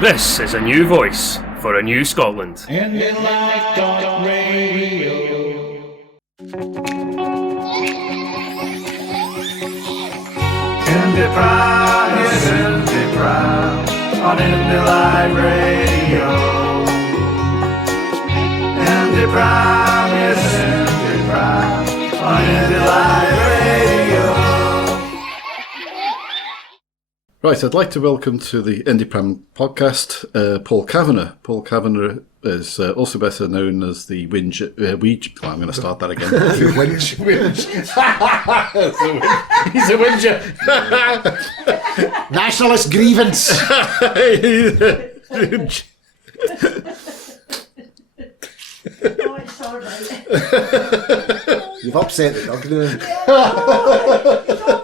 This is a new voice for a new Scotland. IndyLife.radio. IndyPram is IndyPram on IndyLife Radio. IndyPram is IndyPram on IndyLife Radio. Right, I'd like to welcome to the IndyPram podcast Paul Kavanagh. Paul Kavanagh is also better known as the I'm going to start that again. Winch. He's a whinger. Nationalist grievance. Oh, it's all right. You've upset the dog now.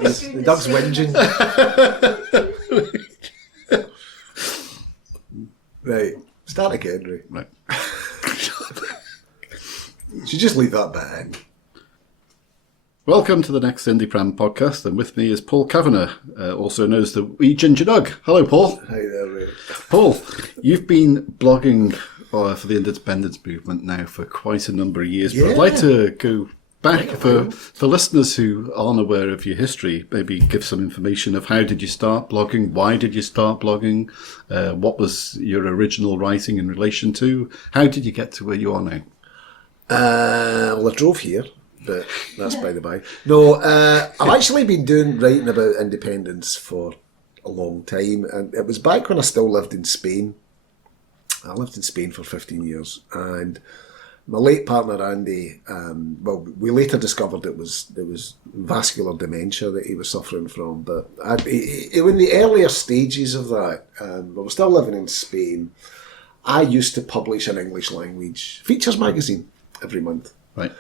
The dog's whinging. Right, start again, Right. Should just leave that bit in. Welcome to the next IndyPram podcast, and with me is Paul Kavanagh, also known as the Wee Ginger Dog. Hello, Paul. Hi there, Ray. Paul, you've been blogging for the independence movement now for quite a number of years, but I'd like to go back for listeners who aren't aware of your history, maybe give some information of how did you start blogging, why did you start blogging, what was your original writing in relation to, how did you get to where you are now? Well, I drove here, but that's by the by. No, I've actually been writing about independence for a long time, and it was back when I still lived in Spain. I lived in Spain for 15 years, and my late partner Andy, we later discovered it was vascular dementia that he was suffering from, but in the earlier stages of that, I was still living in Spain. I used to publish an English language features magazine every month. Right.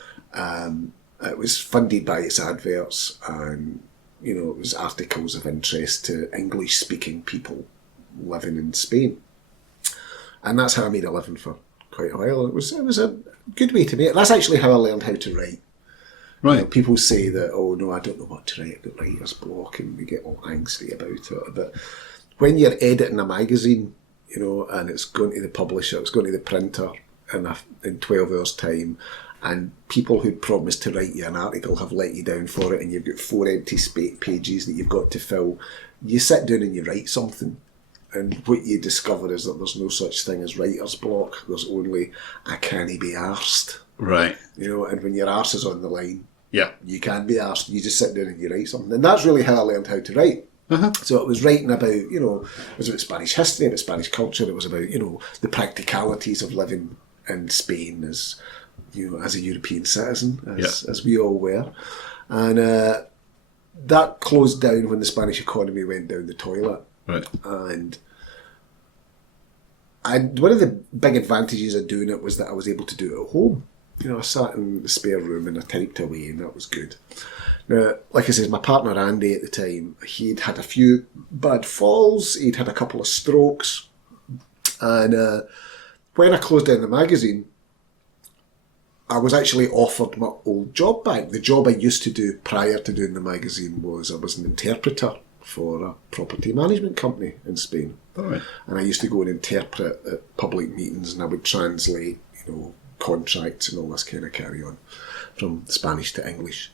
It was funded by its adverts, and it was articles of interest to English-speaking people living in Spain. And that's how I made a living for quite a while. It was a good way to make it. That's actually how I learned how to write. Right. People say that, oh no, I don't know what to write about writer's block, and we get all angsty about it. But when you're editing a magazine, and it's going to the publisher, it's going to the printer in 12 hours' time, and people who promised to write you an article have let you down for it, and you've got 4 empty pages that you've got to fill, you sit down and you write something. And what you discover is that there's no such thing as writer's block. There's only I can't be arsed. Right. And when your arse is on the line, Yeah. you can be arsed. You just sit down and you write something. And that's really how I learned how to write. Uh-huh. So it was writing about, it was about Spanish history, about Spanish culture. It was about, the practicalities of living in Spain as a European citizen, as we all were. And that closed down when the Spanish economy went down the toilet. Right. And one of the big advantages of doing it was that I was able to do it at home. I sat in the spare room and I typed away, and that was good. Now, like I said, my partner Andy at the time, he'd had a few bad falls, he'd had a couple of strokes, and when I closed down the magazine, I was actually offered my old job back. The job I used to do prior to doing the magazine was I was an interpreter for a property management company in Spain. All right. And I used to go and interpret at public meetings, and I would translate, contracts and all this kind of carry on from Spanish to English.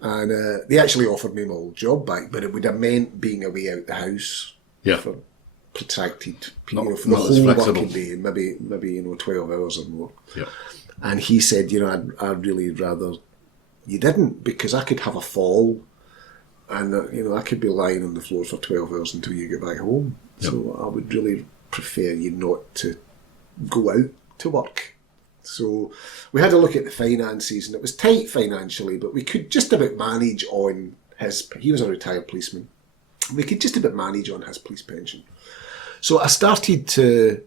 And they actually offered me my old job back, but it would have meant being away out the house for protracted, for the whole working day, maybe 12 hours or more. Yeah. And he said, I'd really rather you didn't, because I could have a fall. And, I could be lying on the floor for 12 hours until you get back home. Yep. So I would really prefer you not to go out to work. So we had a look at the finances, and it was tight financially, but we could just about manage on he was a retired policeman. We could just about manage on his police pension. So I started to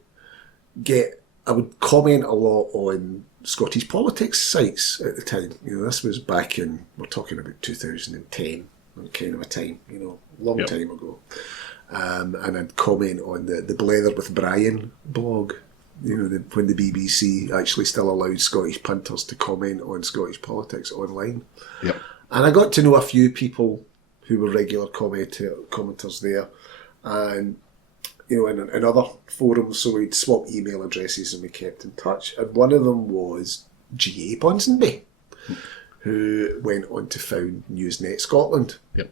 I would comment a lot on Scottish politics sites at the time. This was back in, we're talking about 2010. Kind of a time, long time ago. And I'd comment on the Blether with Brian blog, when the BBC actually still allowed Scottish punters to comment on Scottish politics online. Yep. And I got to know a few people who were regular commenters there. And in other forums, so we'd swap email addresses and we kept in touch. And one of them was G.A. Ponsonby, who went on to found Newsnet Scotland. Yep.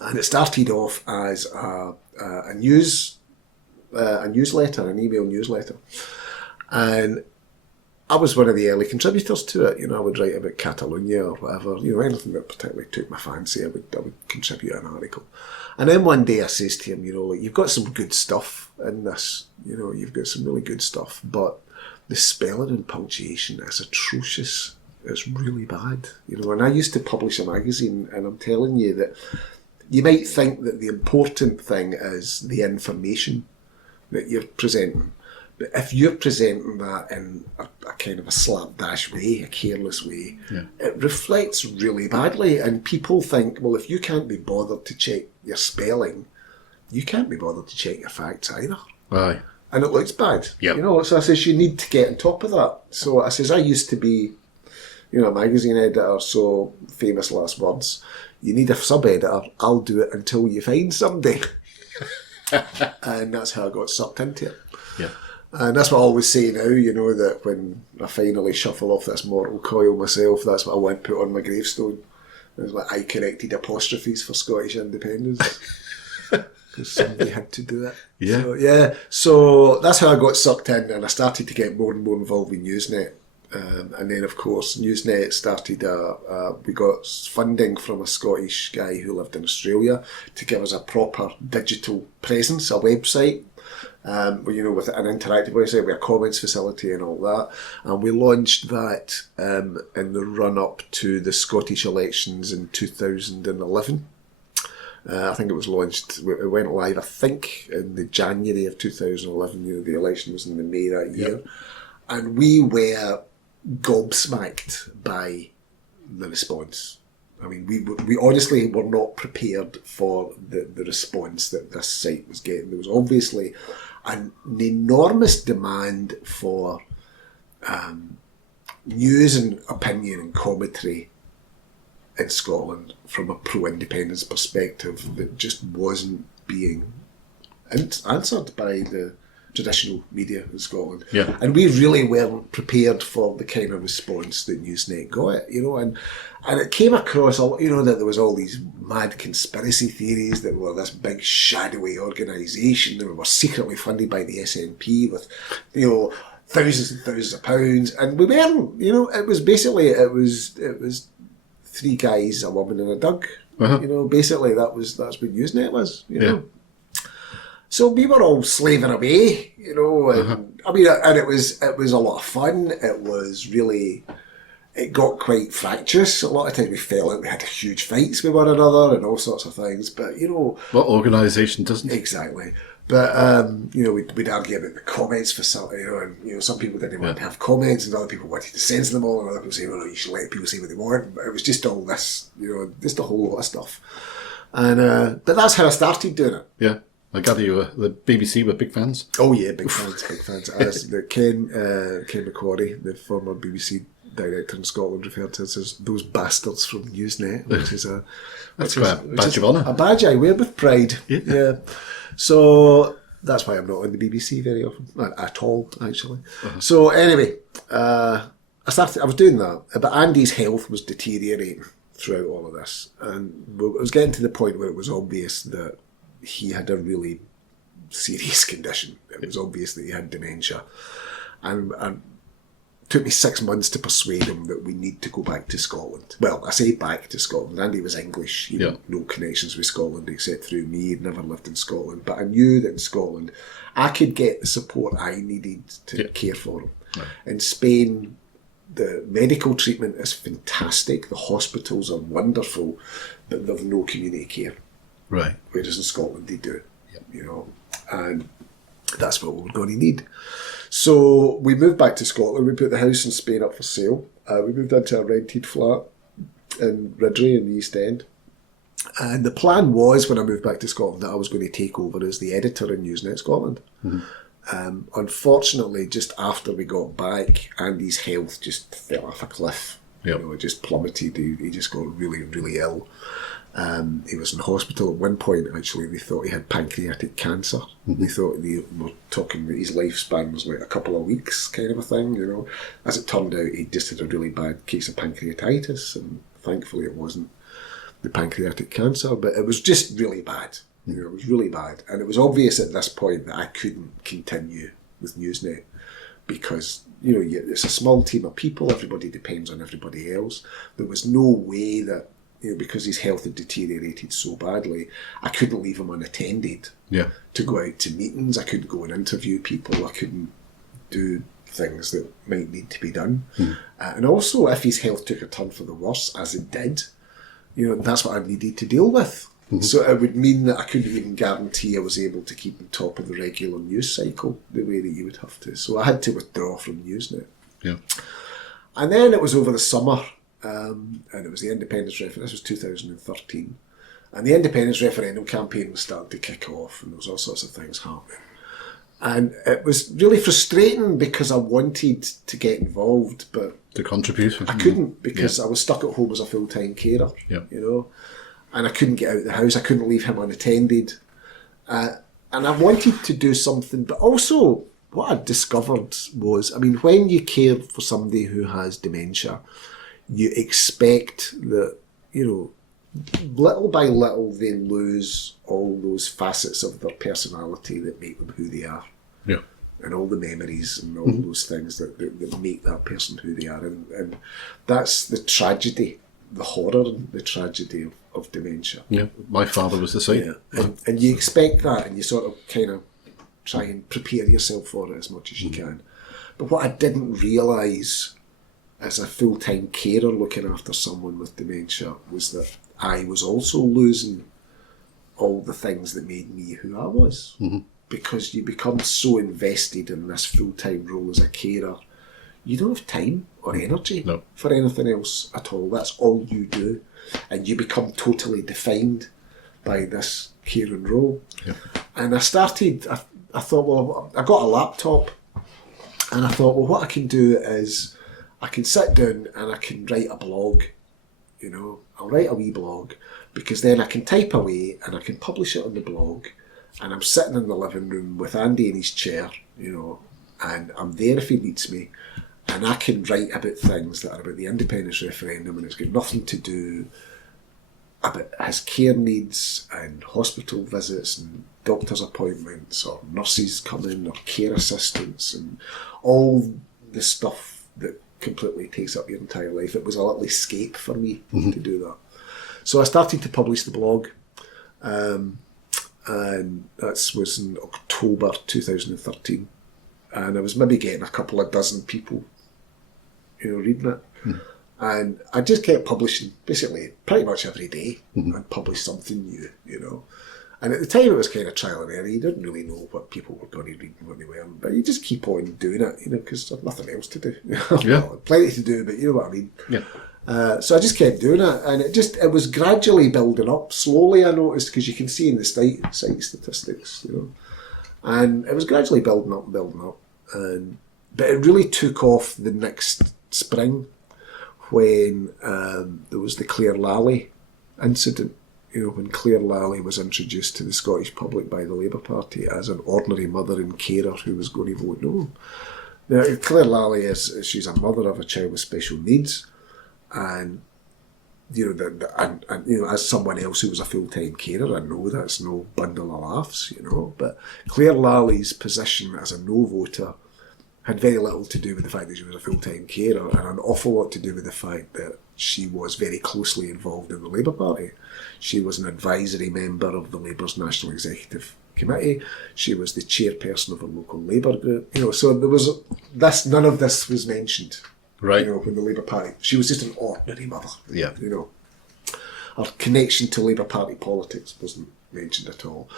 And it started off as a newsletter, an email newsletter. And I was one of the early contributors to it. I would write about Catalonia or whatever, anything that particularly took my fancy, I would contribute an article. And then one day I says to him, you've got some good stuff in this, you've got some really good stuff, but the spelling and punctuation is atrocious. It's really bad. And I used to publish a magazine, and I'm telling you that you might think that the important thing is the information that you're presenting. But if you're presenting that in a kind of a slapdash way, a careless way, it reflects really badly. And people think, well, if you can't be bothered to check your spelling, you can't be bothered to check your facts either. Aye. And it looks bad. Yep. So I says, you need to get on top of that. So I says, I used to be, a magazine editor, so famous last words. You need a sub-editor, I'll do it until you find somebody. And that's how I got sucked into it. Yeah. And that's what I always say now, that when I finally shuffle off this mortal coil myself, that's what I want put on my gravestone. It's like, I corrected apostrophes for Scottish independence. Because somebody had to do it. Yeah. So that's how I got sucked in, and I started to get more and more involved in Newsnet. And then, of course, Newsnet started, we got funding from a Scottish guy who lived in Australia to give us a proper digital presence, a website, with an interactive website with a comments facility and all that. And we launched that in the run-up to the Scottish elections in 2011. I think it was launched, it went live, I think, in the January of 2011. The election was in the May that year. Yep. And we were gobsmacked by the response. I mean, we honestly were not prepared for the response that this site was getting. There was obviously an enormous demand for news and opinion and commentary in Scotland from a pro-independence perspective that just wasn't being answered by the traditional media in Scotland. Yeah. And we really weren't prepared for the kind of response that Newsnet got, and it came across, that there was all these mad conspiracy theories that we were this big shadowy organisation that we were secretly funded by the SNP with, thousands and thousands of pounds, and we weren't, it was three guys, a woman and a Doug. Basically that's what Newsnet was, Yeah. So we were all slaving away, and I mean, and it was a lot of fun. It got quite fractious. A lot of times we fell out, we had huge fights with one another and all sorts of things, but what organisation doesn't? Exactly. But we'd argue about the comments facility, and some people didn't want to have comments, and other people wanted to censor them all, and other people say, well, no, you should let people say what they want. But it was just all this, just a whole lot of stuff. And but that's how I started doing it. Yeah. I gather you were the BBC were big fans. Oh yeah, big fans. Ken McQuarrie, the former BBC director in Scotland, referred to us as those bastards from Newsnet, which is a badge of honour. A badge I wear with pride. Yeah. So that's why I'm not on the BBC very often, at all, actually. So anyway, I was doing that, but Andy's health was deteriorating throughout all of this, and it was getting to the point where it was obvious that he had a really serious condition. It was obvious that he had dementia. And it took me 6 months to persuade him that we need to go back to Scotland. Well, I say back to Scotland. Andy was English. He had no connections with Scotland except through me. He'd never lived in Scotland. But I knew that in Scotland I could get the support I needed to care for him. Right. In Spain, the medical treatment is fantastic. The hospitals are wonderful, but they've no community care. Right. Whereas in Scotland they do, and that's what we're going to need. So we moved back to Scotland. We put the house in Spain up for sale. We moved into a rented flat in Ridley in the East End. And the plan was, when I moved back to Scotland, that I was going to take over as the editor in Newsnet Scotland. Mm-hmm. Unfortunately, just after we got back, Andy's health just fell off a cliff. It just plummeted. He just got really, really ill. He was in hospital at one point. Actually, they thought he had pancreatic cancer. They thought they were talking that his lifespan was like a couple of weeks, kind of a thing. You know, as it turned out, he just had a really bad case of pancreatitis, and thankfully, it wasn't the pancreatic cancer, but it was just really bad. You know, it was really bad, and it was obvious at this point that I couldn't continue with Newsnet because it's a small team of people. Everybody depends on everybody else. There was no way that. Because his health had deteriorated so badly, I couldn't leave him unattended to go out to meetings. I couldn't go and interview people. I couldn't do things that might need to be done. And also, if his health took a turn for the worse, as it did, that's what I needed to deal with. So it would mean that I couldn't even guarantee I was able to keep on top of the regular news cycle the way that you would have to. So I had to withdraw from Newsnet. Yeah. And then it was over the summer. And it was the independence referendum. This was 2013, and the independence referendum campaign was starting to kick off, and there was all sorts of things happening. And it was really frustrating because I wanted to get involved, but to contribute, I couldn't because I was stuck at home as a full-time carer. And I couldn't get out of the house. I couldn't leave him unattended, and I wanted to do something, but also what I discovered was, when you care for somebody who has dementia, you expect that, little by little they lose all those facets of their personality that make them who they are. Yeah. And all the memories and all those things that make that person who they are. And that's the tragedy, the horror and the tragedy of dementia. Yeah, my father was the same. Yeah. And you expect that, and you sort of kind of try and prepare yourself for it as much as you can. But what I didn't realise as a full-time carer looking after someone with dementia was that I was also losing all the things that made me who I was. Because you become so invested in this full-time role as a carer, you don't have time or energy for anything else at all. That's all you do. And you become totally defined by this caring role. Yeah. And I started, I thought, well, I got a laptop, and I thought, well, what I can do is I can sit down and I can write a blog, I'll write a wee blog, because then I can type away and I can publish it on the blog, and I'm sitting in the living room with Andy in his chair, and I'm there if he needs me, and I can write about things that are about the independence referendum, and it's got nothing to do about his care needs and hospital visits and doctor's appointments or nurses coming or care assistants and all the stuff that completely takes up your entire life. It was a little escape for me to do that. So I started to publish the blog, and that was in October 2013, and I was maybe getting a couple of dozen people reading it. And I just kept publishing basically pretty much every day. I'd publish something new, And at the time it was kind of trial and error. You didn't really know what people were going to read and what they weren't. But you just keep on doing it, because there's nothing else to do. Well, plenty to do, but you know what I mean. Yeah. So I just kept doing it, and it was gradually building up. Slowly, I noticed, because you can see in the site statistics, and it was gradually building up. But it really took off the next spring when there was the Claire Lally incident. When Claire Lally was introduced to the Scottish public by the Labour Party as an ordinary mother and carer who was going to vote no. Now, Claire Lally she's a mother of a child with special needs, and as someone else who was a full-time carer, I know that's no bundle of laughs, but Claire Lally's position as a no voter had very little to do with the fact that she was a full-time carer, and an awful lot to do with the fact that she was very closely involved in the Labour Party. She was an advisory member of the Labour's National Executive Committee. She was the chairperson of a local Labour group. So there was none of this was mentioned. Right. When the Labour Party, she was just an ordinary mother. Yeah. Her connection to Labour Party politics wasn't mentioned at all.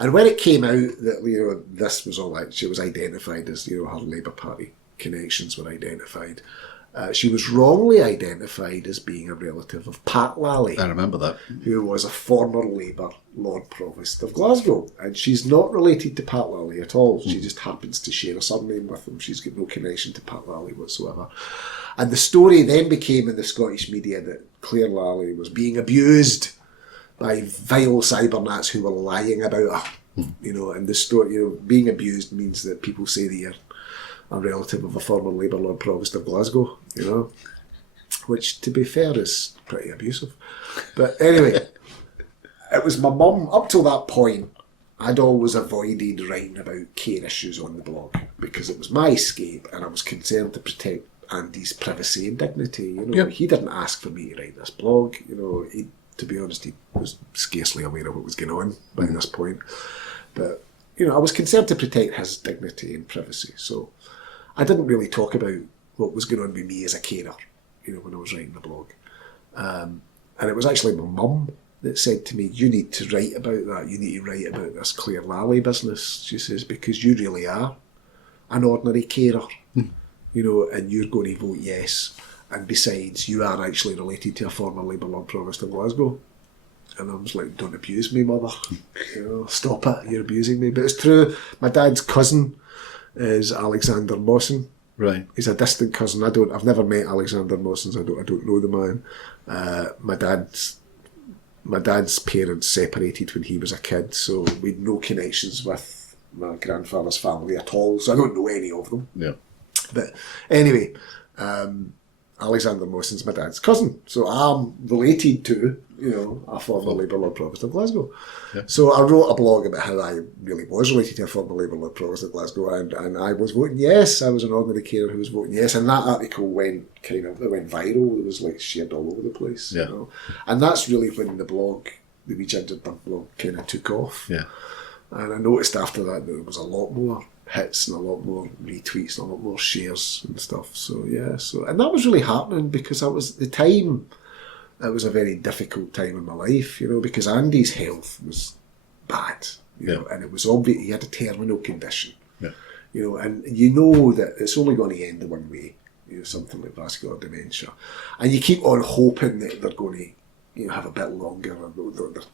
And when it came out that this was all that she was identified as, her Labour Party connections were identified. She was wrongly identified as being a relative of Pat Lally. I remember that. Who was a former Labour Lord Provost of Glasgow. And she's not related to Pat Lally at all. She just happens to share a surname with him. She's got no connection to Pat Lally whatsoever. And the story then became in the Scottish media that Claire Lally was being abused by vile cybernats who were lying about her. You know, and the story, you know, being abused means that people say that you're a relative of a former Labour Lord Provost of Glasgow, you know, which, to be fair, is pretty abusive. But anyway, it was my mum. Up till that point, I'd always avoided writing about care issues on the blog because it was my escape, and I was concerned to protect Andy's privacy and dignity. You know, he didn't ask for me to write this blog. You know, to be honest, he was scarcely aware of what was going on by this point. But, you know, I was concerned to protect his dignity and privacy. So I didn't really talk about what was going on with me as a carer, you know, when I was writing the blog. And it was actually my mum that said to me, you need to write about that. You need to write about this Claire Lally business, she says, because you really are an ordinary carer, you know, and you're going to vote yes. And besides, you are actually related to a former Labour Lord Provost of Glasgow. And I was like, don't abuse me, mother. You know, stop it, you're abusing me. But it's true, my dad's cousin is Alexander Mawson. Right. He's a distant cousin. I've never met Alexander Mawson, so I don't know the man. My dad's parents separated when he was a kid, so we'd no connections with my grandfather's family at all, so I don't know any of them. Yeah. But anyway, Alexander Mawson's my dad's cousin, so I'm related to, you know, a former Labour Lord Provost of Glasgow. Yeah. So I wrote a blog about how I really was related to a former Labour Lord Provost of Glasgow, and I was voting yes. I was an ordinary carer who was voting yes, and that article went viral. It was like shared all over the place. Yeah. You know? And that's really when the Wee Gingered Dog blog kind of took off. Yeah. And I noticed after that there was a lot more hits and a lot more retweets and a lot more shares and stuff. So yeah, and that was really heartening because that was the time. It was a very difficult time in my life, you know, because Andy's health was bad, you know, and it was obvious he had a terminal condition, you know, and you know that it's only going to end the one way, you know, something like vascular dementia, and you keep on hoping that they're going to, you know, have a bit longer, or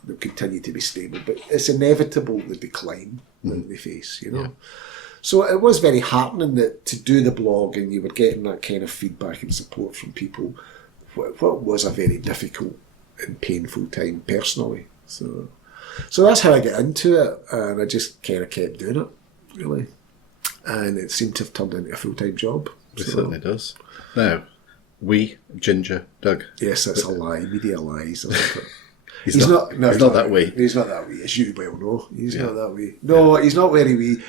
they'll continue to be stable, but it's inevitable the decline that they face, you know. Yeah. So it was very heartening that to do the blog and you were getting that kind of feedback and support from people. What was a very difficult and painful time personally. So that's how I got into it, and I just kind of kept doing it, really. And it seemed to have turned into a full-time job. It certainly does. Now, Wee Ginger Doug. Yes, that's a lie. Media lies. He's not that way. He's not that way, as you well know. He's not that way. No, he's not very wee.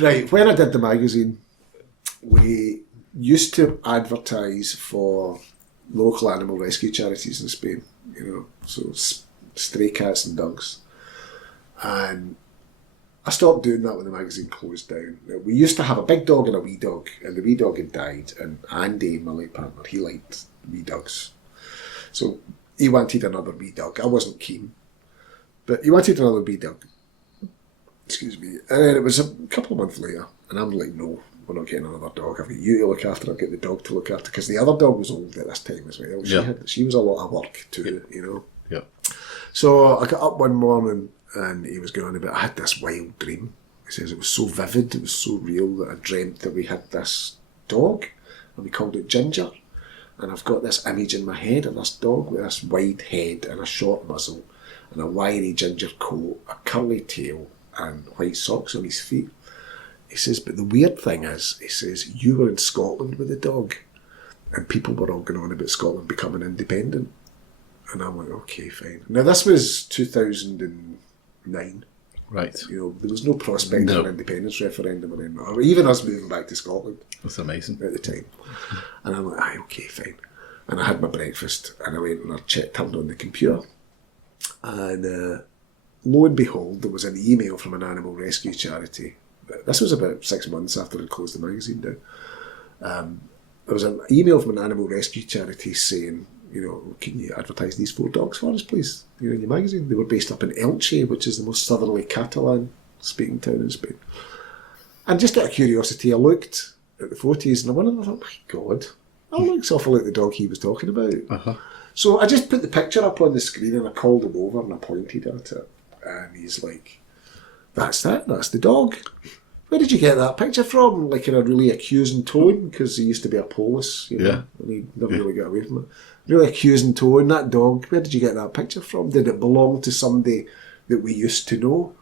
Right, when I did the magazine, we used to advertise for local animal rescue charities in Spain, you know, so stray cats and dogs. And I stopped doing that when the magazine closed down. We used to have a big dog and a wee dog, and the wee dog had died, and Andy, my late partner, he liked wee dogs. So he wanted another wee dog. I wasn't keen, but he wanted another wee dog. Excuse me. And then it was a couple of months later, and I'm like, no, we're not getting another dog. I've got you to look after, I've got the dog to look after, because the other dog was old at this time as well. She was a lot of work too, you know. Yeah. So I got up one morning and he was going on about, I had this wild dream. He says it was so vivid, it was so real that I dreamt that we had this dog and we called it Ginger. And I've got this image in my head of this dog with this wide head and a short muzzle and a wiry ginger coat, a curly tail and white socks on his feet. He says, but the weird thing is, he says, you were in Scotland with the dog and people were all going on about Scotland becoming independent. And I'm like, okay, fine. Now, this was 2009. Right. You know, there was no prospect of an independence referendum or even us moving back to Scotland. That's amazing. At the time. And I'm like, aye, okay, fine. And I had my breakfast and I went and I turned on the computer. And lo and behold, there was an email from an animal rescue charity. This was about 6 months after I'd closed the magazine down. There was an email from an animal rescue charity saying, you know, can you advertise these 4 dogs for us, please? You know, in your magazine. They were based up in Elche, which is the most southerly Catalan-speaking town in Spain. And just out of curiosity, I looked at the photos and I thought, my God, that looks awful like the dog he was talking about. Uh-huh. So I just put the picture up on the screen and I called him over and I pointed at it. And he's like, that's it, that's the dog. where did you get that picture from? Like in a really accusing tone, because he used to be a police, you know, Yeah. and he never really got away from it. Really accusing tone, that dog, where did you get that picture from? Did it belong to somebody that we used to know?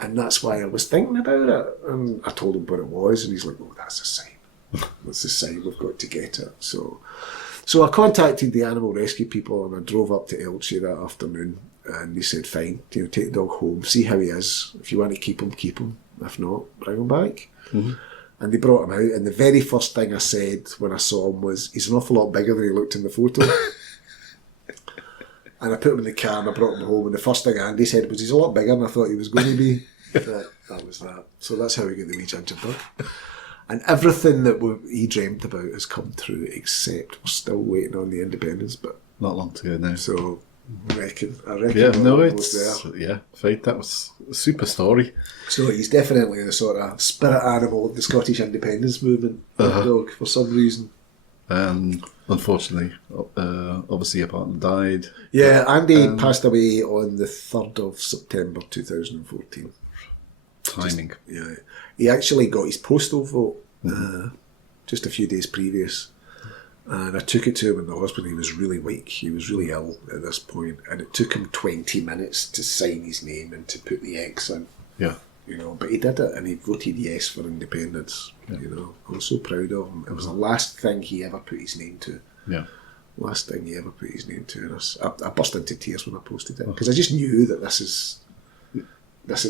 And that's why I was thinking about it. And I told him what it was, and he's like, oh, that's a sign. That's a sign, we've got to get it. So I contacted the animal rescue people, and I drove up to Elche that afternoon, and they said, fine, you know, take the dog home, see how he is. If you want to keep him, keep him. If not, bring him back. And they brought him out, and the very first thing I said when I saw him was, he's an awful lot bigger than he looked in the photo. And I put him in the car and I brought him home, and the first thing Andy said was, he's a lot bigger than I thought he was going to be. That was that. So that's how we get the wee ginger dog. And everything that he dreamt about has come true, except we're still waiting on the independence bit. Not long to go now. So I reckon Yeah, we're no, almost it's there. yeah, fate. That was a super story. So he's definitely the sort of spirit animal of the Scottish independence movement, that dog, for some reason. Unfortunately, obviously your partner died. Yeah, Andy passed away on the 3rd of September 2014. Timing. Yeah, he actually got his postal vote just a few days previous, and I took it to him in the hospital. He was really weak, he was really ill at this point, and it took him 20 minutes to sign his name and to put the X in. Yeah. You know, but he did it, and he voted yes for independence. Yeah. You know, I was so proud of him. It was the last thing he ever put his name to. Yeah. Last thing he ever put his name to, and I burst into tears when I posted it, because I just knew that this is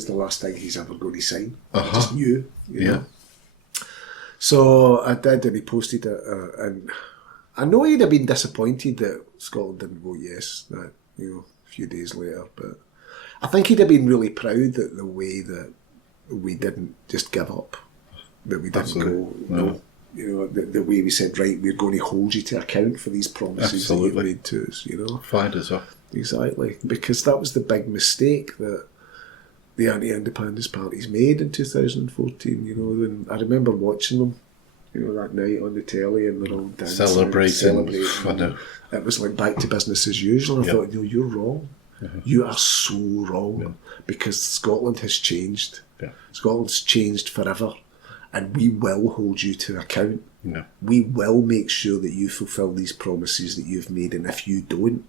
the last thing he's ever going to sign. I just knew. You know? So I did, and he posted it, and I know he'd have been disappointed that Scotland didn't vote yes. That, you know, a few days later, but I think he'd have been really proud that the way that we didn't just give up, that we didn't go, no. You know, the way we said, right, we're going to hold you to account for these promises that you've made to us, you know. Fired us up. Exactly, because that was the big mistake that the anti-independence parties made in 2014, you know. And I remember watching them, you know, that night on the telly, and they're all dancing, celebrating. I know. It was like back to business as usual. And I thought, no, you're wrong. You are so wrong, because Scotland has changed. Scotland's changed forever, and we will hold you to account. We will make sure that you fulfil these promises that you've made, and if you don't,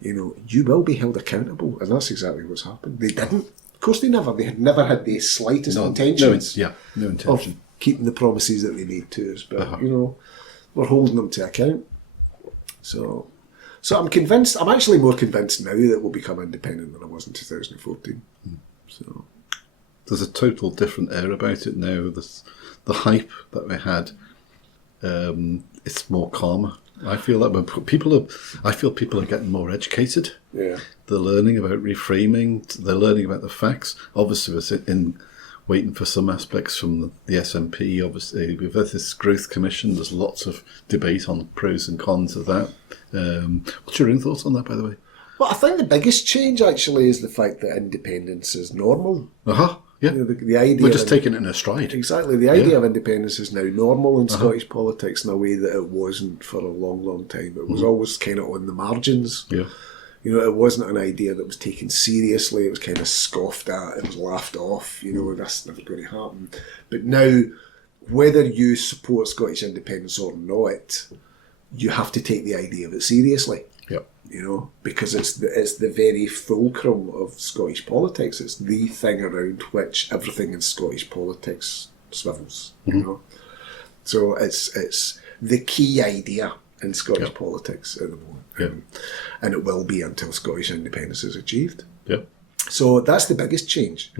you know, you will be held accountable. And that's exactly what's happened. They didn't. Of course they had never had the slightest intentions no intention of keeping the promises that they made to us, but you know, we're holding them to account. So I'm convinced, I'm actually more convinced now that we'll become independent than I was in 2014. So there's a total different air about it now. The hype that we had, it's more calmer. I feel that when people are getting more educated. yeah, They're learning about reframing. They're learning about the facts. Obviously, we're waiting for some aspects from the SNP. Obviously, we've had this growth commission. There's lots of debate on the pros and cons of that. What's your own thoughts on that, by the way? well, I think the biggest change actually is the fact that independence is normal. Yeah. You know, the idea We're just of, taking it in a stride. exactly, the idea of independence is now normal in Scottish politics in a way that it wasn't for a long, long time. It was always kind of on the margins. Yeah. You know, it wasn't an idea that was taken seriously. It was kind of scoffed at. It was laughed off. You know, that's never going to happen. But now, whether you support Scottish independence or not, you have to take the idea of it seriously. Yep. You know, because it's the very fulcrum of Scottish politics. It's the thing around which everything in Scottish politics swivels. You know, so it's the key idea in Scottish politics at the moment, and it will be until Scottish independence is achieved. Yeah. So that's the biggest change.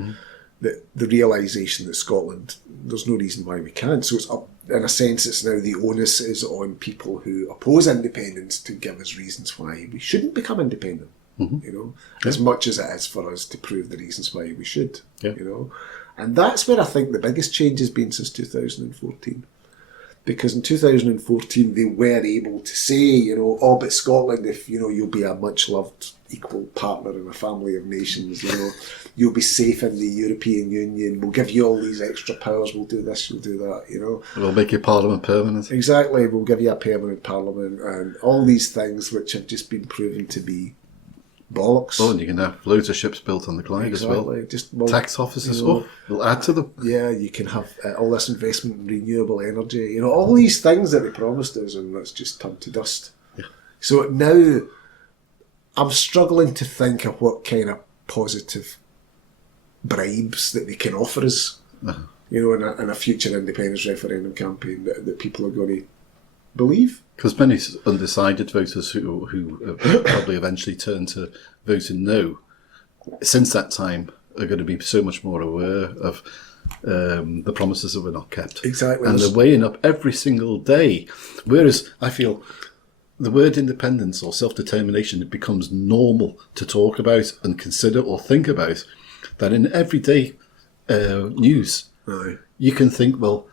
The realisation that Scotland, there's no reason why we can't. So it's up, in a sense, it's now the onus is on people who oppose independence to give us reasons why we shouldn't become independent. You know, as much as it is for us to prove the reasons why we should. You know, and that's where I think the biggest change has been since 2014. Because in 2014 they were able to say, you know, oh, but Scotland, if, you know, you'll be a much loved equal partner in a family of nations, you know, you'll be safe in the European Union, we'll give you all these extra powers, we'll do this, we'll do that, you know. We'll make your parliament permanent. Exactly, we'll give you a permanent parliament, and all these things which have just been proven to be bollocks. Oh, and you can have loads of ships built on the Clyde as well. Just Tax offices, you know, we'll add to them. Yeah, you can have all this investment in renewable energy. You know, all these things that they promised us, and that's just turned to dust. Yeah. So now I'm struggling to think of what kind of positive bribes that they can offer us. You know, in a future independence referendum campaign that people are going to believe. Because many undecided voters who probably eventually turn to voting no, since that time, are going to be so much more aware of the promises that were not kept. Exactly. And they're weighing up every single day. Whereas I feel the word independence or self-determination, it becomes normal to talk about and consider or think about, that in everyday news, you can think, well,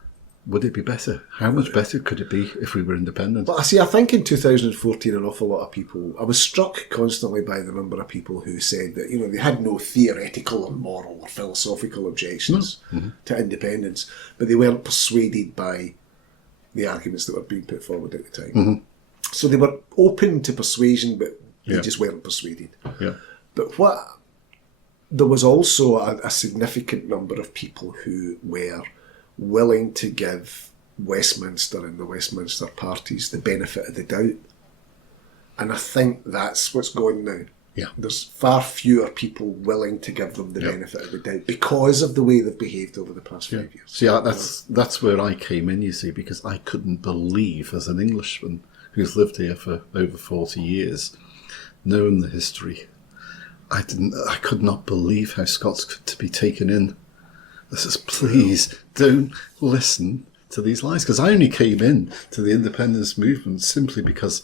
would it be better? How much better could it be if we were independent? But I think in 2014, an awful lot of people, I was struck constantly by the number of people who said that, you know, they had no theoretical or moral or philosophical objections to independence, but they weren't persuaded by the arguments that were being put forward at the time. So they were open to persuasion, but they just weren't persuaded. Yeah. But there was also a significant number of people who were willing to give Westminster and the Westminster parties the benefit of the doubt. And I think that's what's going now. Yeah. There's far fewer people willing to give them the benefit of the doubt because of the way they've behaved over the past 5 years. See, that's where I came in, you see, because I couldn't believe, as an Englishman who's lived here for over 40 years, knowing the history, I could not believe how Scots could to be taken in. I says, please don't listen to these lies, because I only came in to the independence movement simply because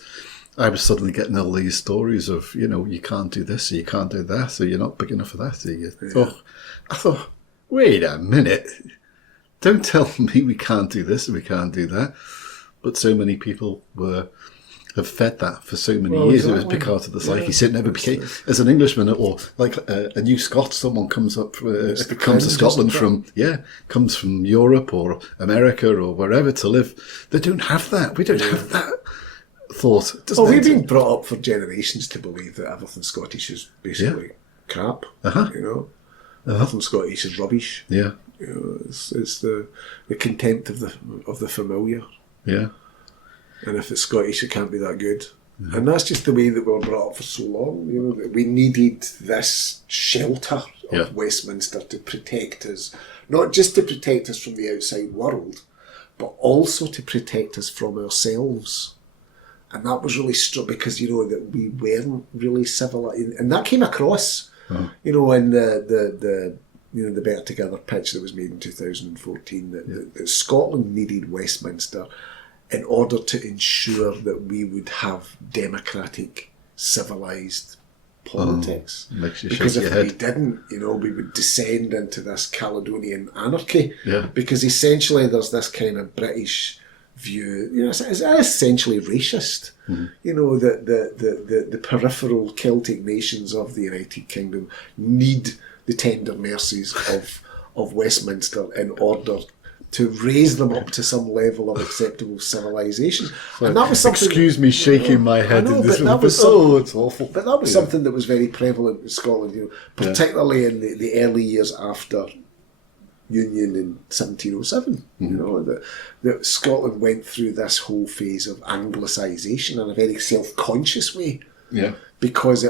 I was suddenly getting all these stories of, you know, you can't do this, or you can't do that, or you're not big enough for that. I thought, wait a minute, don't tell me we can't do this and we can't do that. But so many people have fed that for so many years. Exactly. It was because of the psyche. It never became, as an Englishman, or like a new Scot, someone comes to Scotland comes from Europe or America or wherever to live. They don't have that. We don't have that thought. We've been brought up for generations to believe that everything Scottish is basically crap. You know, everything Scottish is rubbish. Yeah, you know, it's the contempt of the familiar. Yeah. And if it's Scottish, it can't be that good. And that's just the way that we were brought up for so long. You know, that we needed this shelter of Westminster to protect us, not just to protect us from the outside world, but also to protect us from ourselves. And that was really because, you know, that we weren't really civilised, and that came across, you know, in the Better Together pitch that was made in 2014. That Scotland needed Westminster in order to ensure that we would have democratic, civilised politics. Because if we didn't, you know, we would descend into this Caledonian anarchy. Yeah. Because essentially there's this kind of British view, you know, it's essentially racist. You know, that the peripheral Celtic nations of the United Kingdom need the tender mercies of Westminster in order to raise them up to some level of acceptable civilisation. And that was something. Excuse me, shaking my head in this. It's awful. But that was something that was very prevalent in Scotland, you know, particularly in the early years after Union in 1707. You know, that Scotland went through this whole phase of Anglicisation in a very self-conscious way. Yeah. Because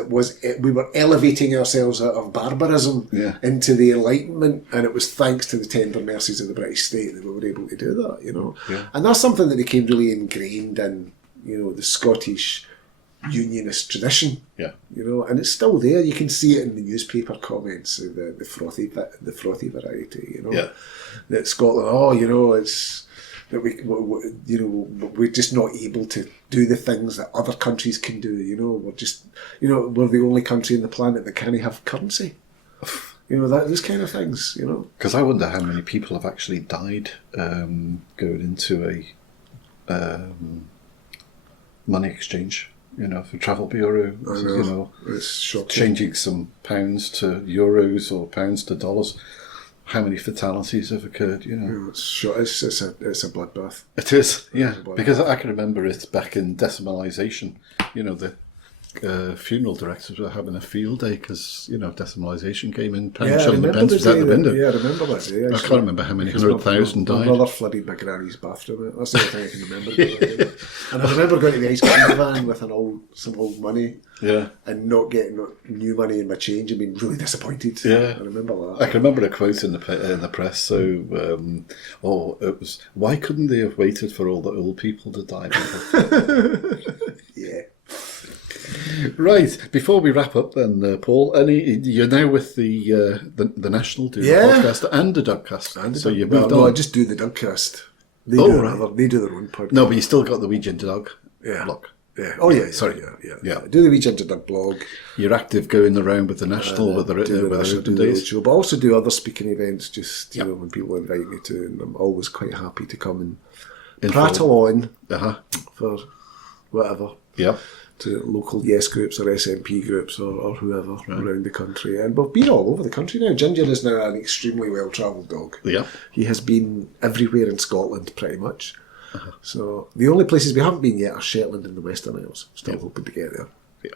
we were elevating ourselves out of barbarism into the Enlightenment, and it was thanks to the tender mercies of the British state that we were able to do that, you know. Yeah. And that's something that became really ingrained in, you know, the Scottish unionist tradition. Yeah. You know, and it's still there. You can see it in the newspaper comments, the frothy variety, you know. Yeah. That Scotland, you know, it's that we're just not able to do the things that other countries can do. You know, we're the only country on the planet that can't have currency. You know, those kind of things. You know, because I wonder how many people have actually died going into a money exchange. You know, for travel bureau. You know, it's shocking. Changing some pounds to euros or pounds to dollars. How many fatalities have occurred, you know? It's a bloodbath. It is, yeah. Because I can remember it back in decimalisation. You know, the funeral directors were having a field day because, decimalisation came in. Yeah, I Shutting the remember pence the was out day the that, window. yeah, I remember that day. I can't remember how many Because 100,000 my died. brother flooded my granny's bathroom. That's the only thing I can remember. And I remember going to the ice cream van with some old money. Yeah. And not getting new money in my change and being really disappointed. Yeah. I remember that. I can remember a quote in the press. So, it was, why couldn't they have waited for all the old people to die? Yeah. Right. Before we wrap up, then, Paul, you're now with the National doing Yeah. a podcast and a Dogcast. So you've moved No, on. I just do the Dogcast. They do their own podcast. No, but you still got the Wee Ginger Dog blog. Yeah. Oh yeah. Sorry. Yeah. I do the Wee Ginger Dog blog. You're active going around with the National with the open days. But I also do other speaking events. Just when people invite me to, and I'm always quite happy to come and prattle on for whatever. Yeah. To local Yes groups or SNP groups or whoever around the country. And we've been all over the country now. Ginger is now an extremely well-travelled dog. Yeah. He has been everywhere in Scotland, pretty much. So the only places we haven't been yet are Shetland and the Western Isles. Still hoping to get there. Yeah.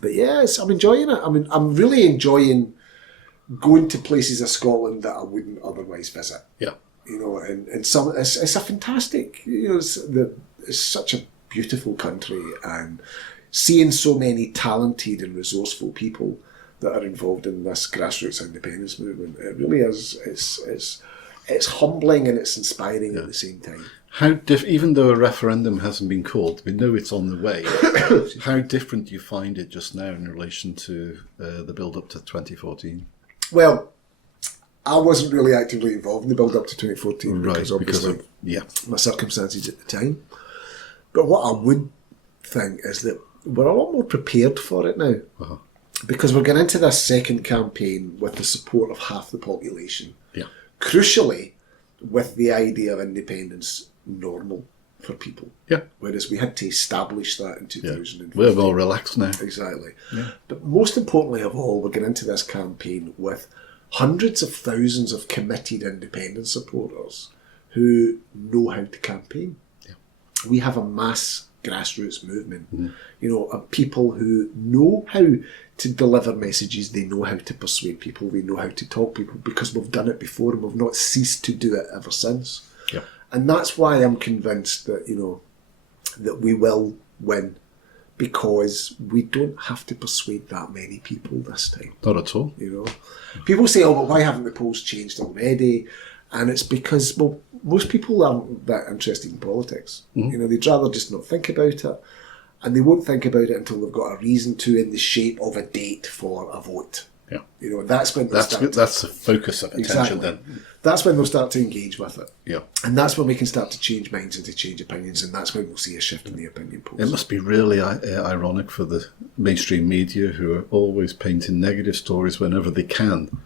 But yes, I'm enjoying it. I mean, I'm really enjoying going to places of Scotland that I wouldn't otherwise visit. Yeah. And some it's a fantastic, it's such a beautiful country, and seeing so many talented and resourceful people that are involved in this grassroots independence movement, it really is. It's humbling and it's inspiring at the same time. How even though a referendum hasn't been called, we know it's on the way. How different do you find it just now in relation to the build-up to 2014? Well, I wasn't really actively involved in the build-up to 2014 because obviously my circumstances at the time. But what I would think is that we're a lot more prepared for it now. Because we're getting into this second campaign with the support of half the population. Yeah. Crucially, with the idea of independence normal for people. Yeah. Whereas we had to establish that in 2015. We're more relaxed now. Exactly. Yeah. But most importantly of all, we're getting into this campaign with hundreds of thousands of committed independence supporters who know how to campaign. We have a mass grassroots movement, of people who know how to deliver messages, they know how to persuade people, they know how to talk to people, because we've done it before and we've not ceased to do it ever since. Yeah. And that's why I'm convinced that, that we will win, because we don't have to persuade that many people this time. Not at all. People say, but why haven't the polls changed already? And it's because, most people aren't that interested in politics. They'd rather just not think about it, and they won't think about it until they've got a reason to, in the shape of a date for a vote. Yeah. That's when that's the focus of attention then. That's when they'll start to engage with it. Yeah. And that's when we can start to change minds and to change opinions, and that's when we'll see a shift in the opinion polls. It must be really ironic for the mainstream media, who are always painting negative stories whenever they can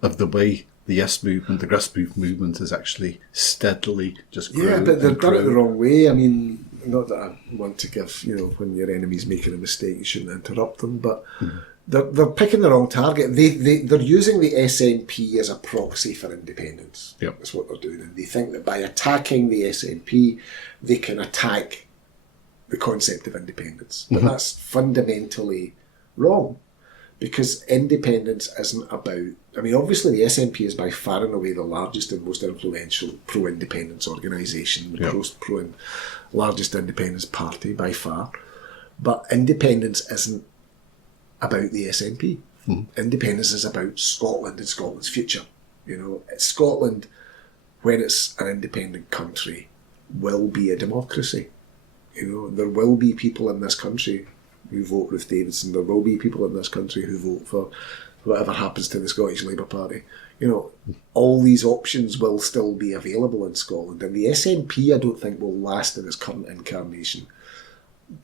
of the way the Yes movement, the grassroots movement, is actually steadily just growing. Yeah, but they've done it the wrong way. I mean, not that I want to give, when your enemy's making a mistake, you shouldn't interrupt them, but they're picking the wrong target. They're using the SNP as a proxy for independence. Yep. That's what they're doing. And they think that by attacking the SNP, they can attack the concept of independence. But that's fundamentally wrong. Because independence isn't about... I mean, obviously the SNP is by far and away the largest and most influential pro-independence organisation, the largest independence party by far. But independence isn't about the SNP. Independence is about Scotland and Scotland's future. Scotland, when it's an independent country, will be a democracy. There will be people in this country who vote Ruth Davidson. There will be people in this country who vote for whatever happens to the Scottish Labour Party. All these options will still be available in Scotland. And the SNP, I don't think, will last in its current incarnation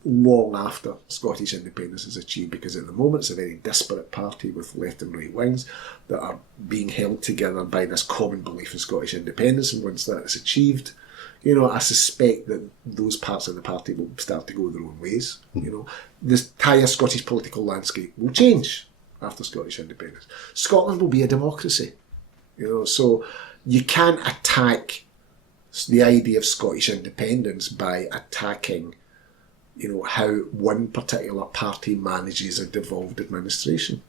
long after Scottish independence is achieved, because at the moment it's a very disparate party with left and right wings that are being held together by this common belief in Scottish independence. And once that is achieved, I suspect that those parts of the party will start to go their own ways. The entire Scottish political landscape will change after Scottish independence. Scotland will be a democracy. So you can't attack the idea of Scottish independence by attacking how one particular party manages a devolved administration.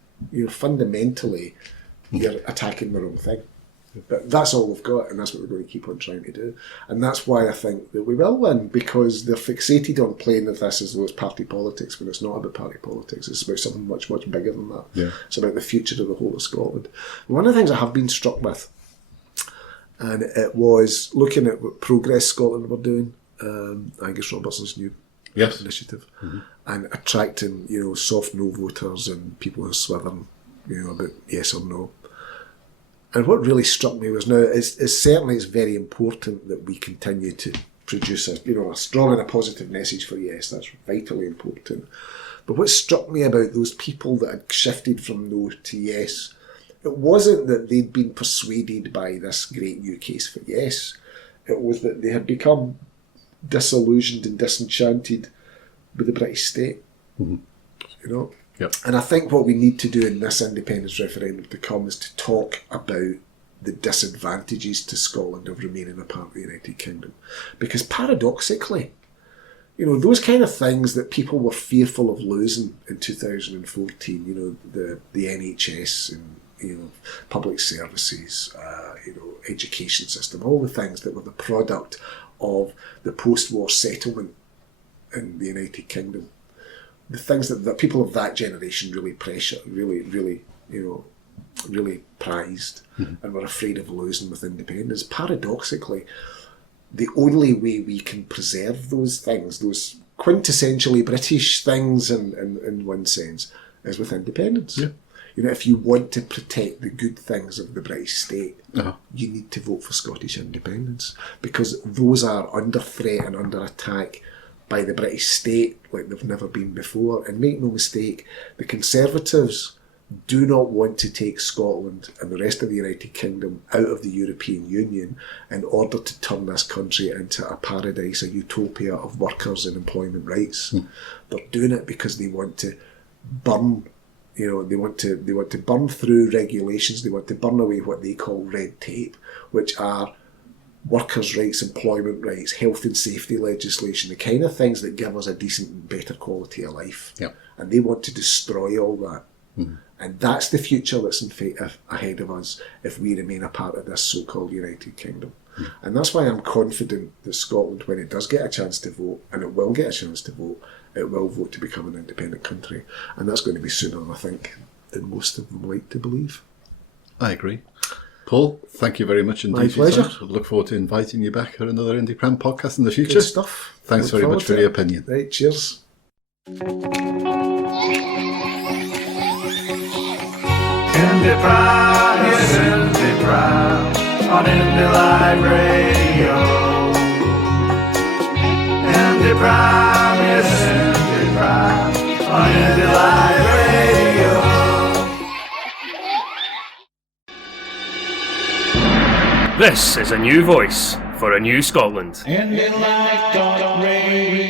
Fundamentally, you're attacking the wrong thing. But that's all we've got, and that's what we're going to keep on trying to do. And that's why I think that we will win, because they're fixated on playing with this as though it's party politics, when it's not about party politics. It's about something much, much bigger than that. Yeah. It's about the future of the whole of Scotland. One of the things I have been struck with, and it was looking at what Progress Scotland were doing, Angus Robertson's new initiative, and attracting, soft no voters and people who are swithering, about yes or no. And what really struck me was, now it's certainly it's very important that we continue to produce a strong and a positive message for yes. That's vitally important. But what struck me about those people that had shifted from no to yes, it wasn't that they'd been persuaded by this great new case for yes. It was that they had become disillusioned and disenchanted with the British state. Yep. And I think what we need to do in this independence referendum to come is to talk about the disadvantages to Scotland of remaining a part of the United Kingdom. Because paradoxically, those kind of things that people were fearful of losing in 2014, the NHS and, public services, education system, all the things that were the product of the post-war settlement in the United Kingdom. The things that people of that generation really prized and were afraid of losing with independence. Paradoxically, the only way we can preserve those things, those quintessentially British things in one sense, is with independence. Yeah. If you want to protect the good things of the British state, you need to vote for Scottish independence, because those are under threat and under attack by the British state like they've never been before. And make no mistake, the Conservatives do not want to take Scotland and the rest of the United Kingdom out of the European Union in order to turn this country into a paradise, a utopia of workers and employment rights. They're doing it because they want to burn, they want to burn through regulations. They want to burn away what they call red tape, which are workers' rights, employment rights, health and safety legislation, the kind of things that give us a decent, better quality of life. Yep. And they want to destroy all that. And that's the future that's ahead of us if we remain a part of this so-called United Kingdom. And that's why I'm confident that Scotland, when it does get a chance to vote, and it will get a chance to vote, it will vote to become an independent country. And that's going to be sooner, I think, than most of them like to believe. I agree. Paul, thank you very much indeed. My pleasure. I look forward to inviting you back for another IndyPram podcast in the future. Good stuff. Thanks very much for your opinion. Right, cheers. IndyPram, yes, IndyPram, on Indy Live Radio. IndyPram, yes, IndyPram, on Indy Live Radio. This is a new voice for a new Scotland. IndyLive.radio.